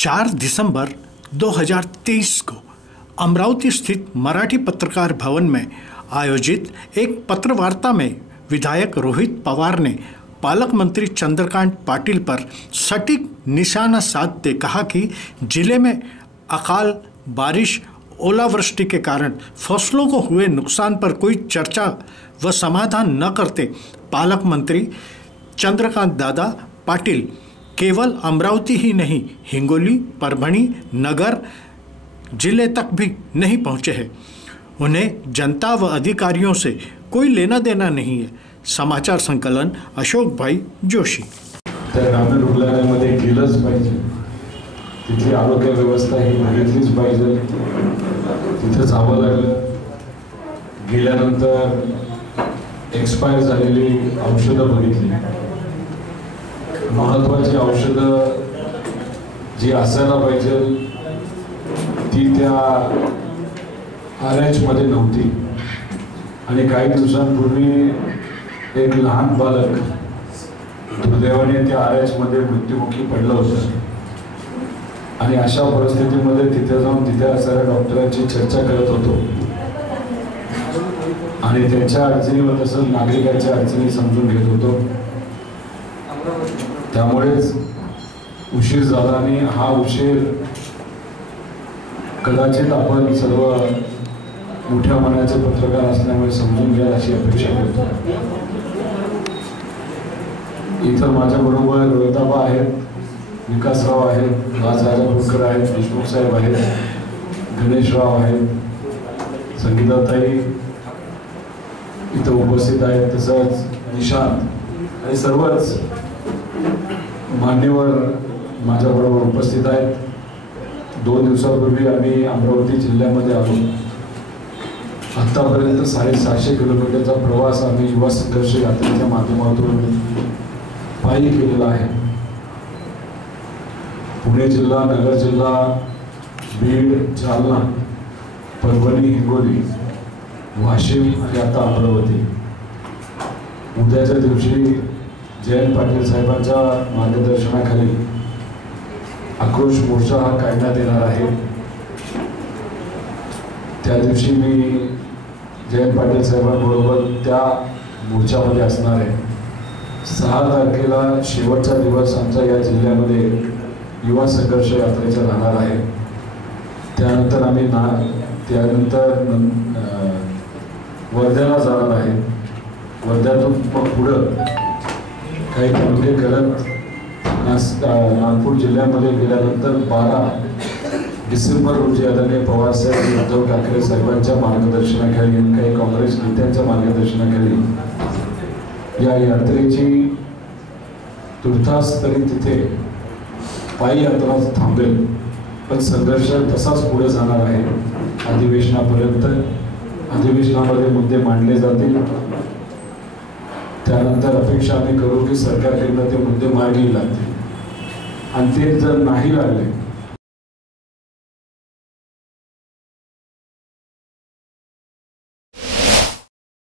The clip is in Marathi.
4 दिसंबर 2023 को अमरावती स्थित मराठी पत्रकार भवन में आयोजित एक पत्रवार्ता में विधायक रोहित पवार ने पालक मंत्री चंद्रकांत पाटिल पर सटीक निशाना साधते कहा कि जिले में अकाल बारिश ओलावृष्टि के कारण फसलों को हुए नुकसान पर कोई चर्चा व समाधान न करते पालक मंत्री चंद्रकांत दादा पाटिल केवल अमरावती ही नहीं हिंगोली, परभणी, नगर जिले तक भी नहीं पहुंचे हैं। उन्हें जनता व अधिकारियों से कोई लेना देना नहीं है। समाचार संकलन अशोक भाई जोशी। ग्रामीण रुग्णालयामध्ये गेलंच पाहिजे, तिथली आरोग्य व्यवस्था ही बघितलीच पाहिजे। तिथे जावं लागलं, गेल्यानंतर एक्सपायर झालेली औषधं बघितली, महत्त्वाची औषधं जी असायला पाहिजे ती त्या RH मध्ये नव्हती आणि काही दिवसांपूर्वी एक लहान बालक दुर्दैवाने त्या RH मध्ये मृत्युमुखी पडलं होतं आणि अशा परिस्थितीमध्ये तिथे जाऊन तिथे असणाऱ्या डॉक्टरांची चर्चा करत होतो आणि त्यांच्या अडचणीवर तसंच नागरिकांच्या अडचणी समजून घेत होतो। त्यामुळेच उशीर झाला आणि हा उशीर कदाचित आपण सर्व मोठ्या मनाचे पत्रकार असल्यामुळे समजून घ्या अशी अपेक्षा करतो। इतर माझ्याबरोबर रोहिताबा आहेत, विकासराव आहेत, राजापूरकर आहेत, देशमुख साहेब आहेत, गणेशराव आहेत, संगीताताई इथं उपस्थित आहेत, तसंच निशांत आणि सर्वच मान्यवर माझ्याबरोबर उपस्थित आहेत। 2 दिवसापूर्वी आम्ही अमरावती जिल्ह्यामध्ये आलो। आतापर्यंत 750 किलोमीटरचा प्रवास आम्ही युवा संघर्ष यात्रेच्या माध्यमातून पायी केलेला आहे। पुणे जिल्हा, नगर जिल्हा, बीड, जालना, परभणी, हिंगोली, वाशिम आणि आता अमरावती। उद्याच्या दिवशी जयंत पाटील साहेबांच्या मार्गदर्शनाखाली आक्रोश मोर्चा हा काढण्यात येणार आहे। त्या दिवशी मी जयंत पाटील साहेबांबरोबर त्या मोर्चामध्ये असणार आहे। 6 तारखेला शेवटचा दिवस आमचा या जिल्ह्यामध्ये युवा संघर्ष यात्रेचा राहणार आहे। त्यानंतर आम्ही वर्ध्याला जाणार आहे। वर्ध्यातून मग पुढं काही तालुके करत नागपूर जिल्ह्यामध्ये गेल्यानंतर 12 डिसेंबर रोजी आदरणीय पवारसाहेब उद्धव ठाकरे साहेबांच्या मार्गदर्शनाखाली आणि काही काँग्रेस नेत्यांच्या मार्गदर्शनाखाली या यात्रेची तुर्तास तरी तिथे पायी यात्रा थांबेल, पण संघर्ष तसाच पुढे जाणार आहे। अधिवेशनापर्यंत अधिवेशनामध्ये मुद्दे मांडले जातील। त्यानंतर अपेक्षा आम्ही करू की सरकारकडून ते मुद्दे मार्गी लागतील आणि ते जर नाही लागले